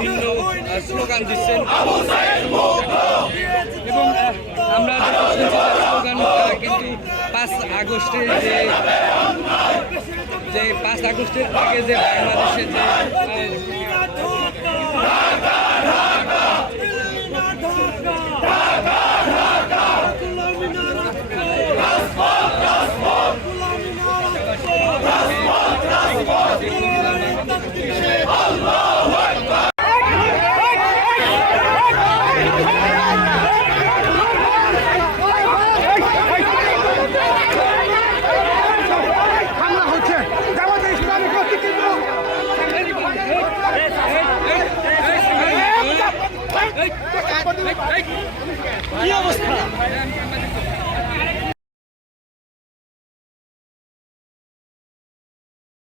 বিভিন্ন স্লোগান দিচ্ছেন এবং আমরা স্লোগান কিন্তু 5 আগস্টের যে 5 আগস্টের আগে যে বাংলাদেশের যে কি অবস্থা